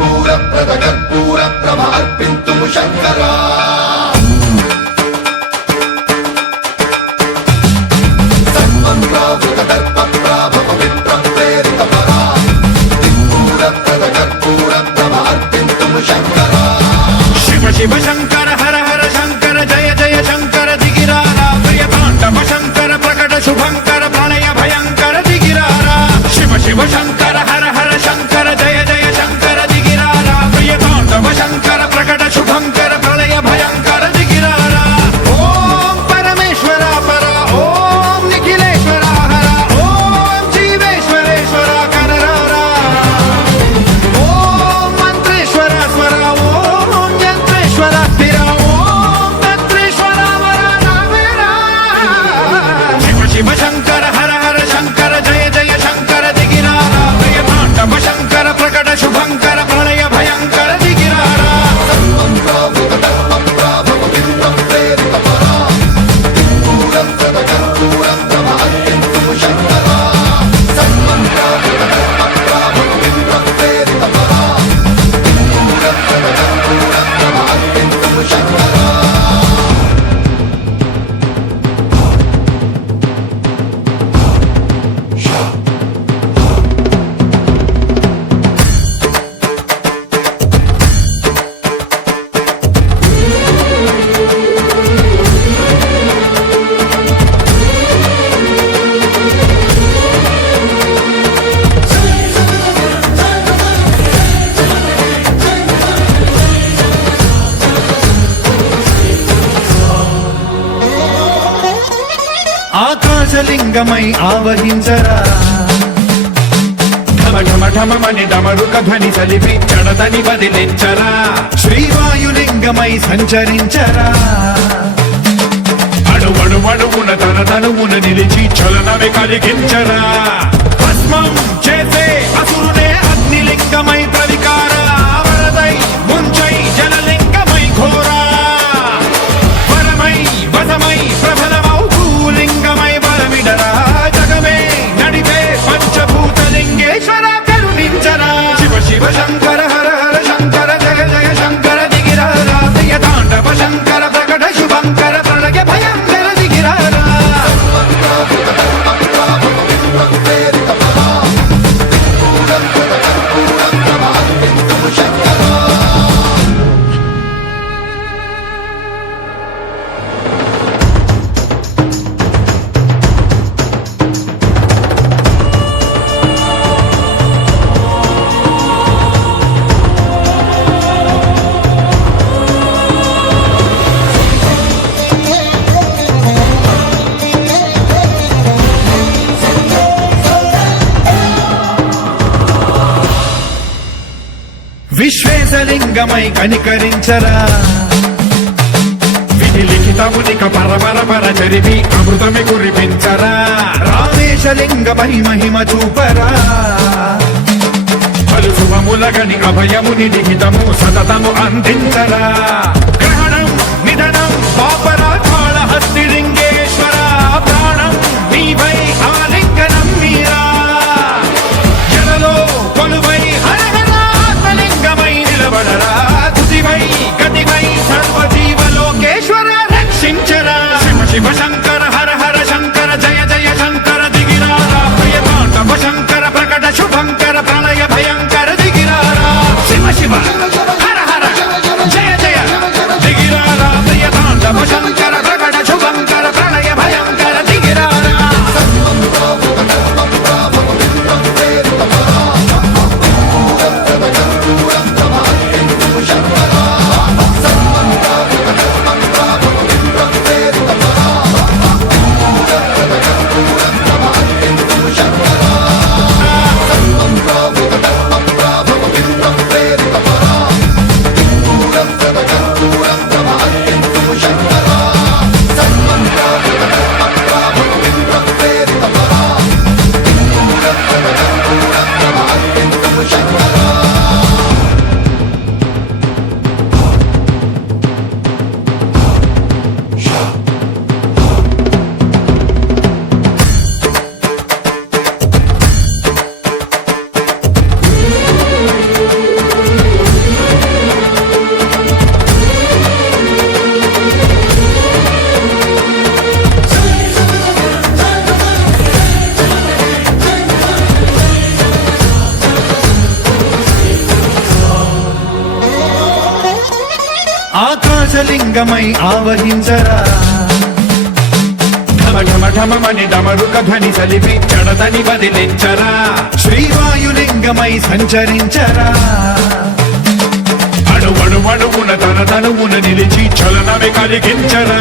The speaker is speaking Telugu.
కర్పూర ప్రద కర్పూర ప్రభ అర్పింతుము శంకర సర్వం ప్రావృత దర్ప ప్రాభవ విప్రం ప్రేరిత పరా కర్పూర ప్రద కర్పూర ప్రభ అర్పింతుము శంకర శివ శివ శంకర హర హర శంకర జయ జయ శంకర దిగిరారా ప్రియ తాండవ శంకర ప్రకట శుభంకర ప్రళయ భయంకర దిగిరారా శివ శివ శంకర హర హర శంకర జయ జయ శంకర దిగిరారా ప్రియ తాండవ శంకర ప్రకట శుభంకర ప్రళయ భయంకర దిగిరారా ఓం పరమేశ్వర పర ఓం నిఖిలేశ్వర హర ఓం జీవేశ్వరేశ్వర కరరారా ఓం మంత్రేశ్వర స్వర ఓం యంత్రేశ్వర స్థిర ఓం తంత్రేశ్వర వర నామేరా శివ శివ శంకర హర హర శంకర జయ జయ శంకర దిగిరారా ప్రియ తాండవ శంకర ప్రకట శుభంకర ప్రళయ భయంకర దిగిరారా సర్వం ప్రావృత దర్ప ప్రాభవ విప్రం ప్రేరిత పరా కర్పూర ప్రద కర్పూర ప్రభ అర్పింతుము శంకర సర్వం ప్రావృత దర్ప ప్రాభవ విప్రం ప్రేరిత పరా కర్పూర ప్రద కర్పూర ప్రభ అర్పింతుము శంకర ఆకాశలింగమై ఆవహించరా ఢమ ఢమ ఢమమని డమరుక ధ్వని సలిపి జడదని వదిలించరా శ్రీవాయులింగమై సంచరించరా అణువణువున తన తనువున నిలిచి చలనమే కలిగించరా భస్మం చేసే అసురునే అగ్నిలింగమై ప్రవికార వరదై ముంచై జలలింగమై ఘోరా వరమై వసమై ప్రబలమౌ భూలింగమై బలమిడరా జగమే నడిపే పంచభూతలింగేశ్వర కరుణించరా శివ శివ శంకర హర హర శంకర జయ జయ శంకర దిగిరారా ప్రియ తాండవ శంకర ప్రకట శుభంకర ప్రళయ భయంకర దిగిరారా విశ్వేశలింగమై కనికరించరా విధి లిఖితమునిక పరపర చరివి అమృతమి కురిపించరా రామేశలింగమై మహిమ చూపరా పలు శుభములగని అభయముని లిఖితము సతతము అందించరా గ్రహణం నిధనం పాపరా కాళహస్తి లింగేశ్వర ప్రాణం నీవై ఆలింగనం మీరా జలలో కొలువై హరహరాత్మలింగమై నిలబడరా తుదివై గతివై సర్వజీవలోకేశ్వర రక్షించరా శివ శివ శంకర హర హర శంకర జయ జయ శంకర దిగిరారా ప్రియ తాండవ శంకర ప్రకట శుభంకర ప్రళయ భయంకర దిగిరారా శివ శివ హర హర జయ జయ దిగి రాజలింగమై ఆవహించరా ఢమ ఢమ ఢమమని డమరుక ధ్వని సలిపి చడదని బదిలించరా శ్రీవాయులింగమై సంచరించరా అణువణువున తన తనువున నిలిచి చలనమే కలిగించరా